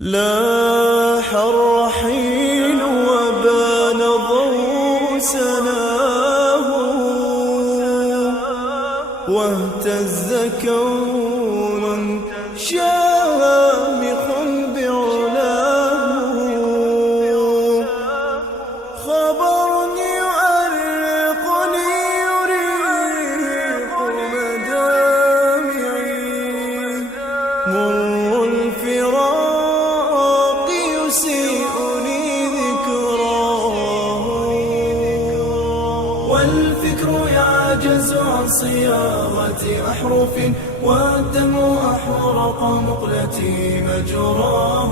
لاح الرحيل وبان ضوء سناه، واهتز كون شامخ بعلاه. خبر يؤرقني يريق مدامعي، مر الفراق يسيئني ذكراه. والفكر يعجز عن صياغة أحرف، والدم أحرق مقلتي مجراه.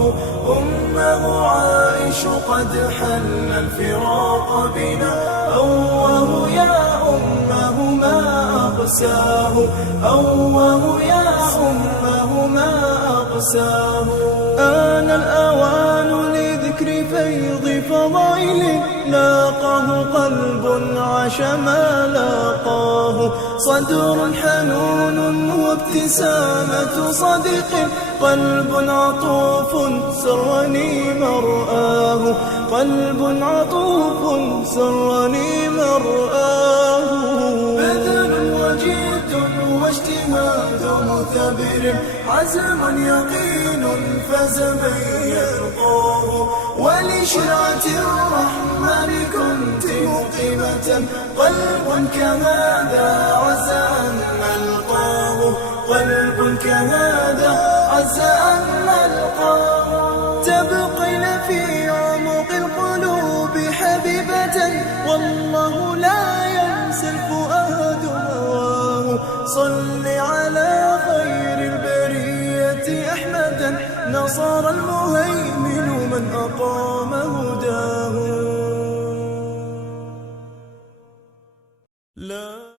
أمه عائش قد حل الفراق بنا، أوه يا أمه ما أقساه، أوه يا أمه ما أقساه. آن الأوان لذكر فيض فضائل، لاقاه قلب عاش ما لاقاه. صدر حنون وابتسامة صديق، قلب عطوف سرني مرآه، قلب عطوف سرني مرآه. بذل وجيد واجتهاد مثابر، عزم يقين فاز من يلقاه. ولشرعة الرحمن كنت مقيمة، قلب كهذا عز أن نلقاه، قلب كهذا عز أن نلقاه. تبقين في عمق القلوب حبيبة، والله لا ينسى الفؤاد هواه. صل على خير البرية أحمدا، نصر المهيمن من أقام هداه.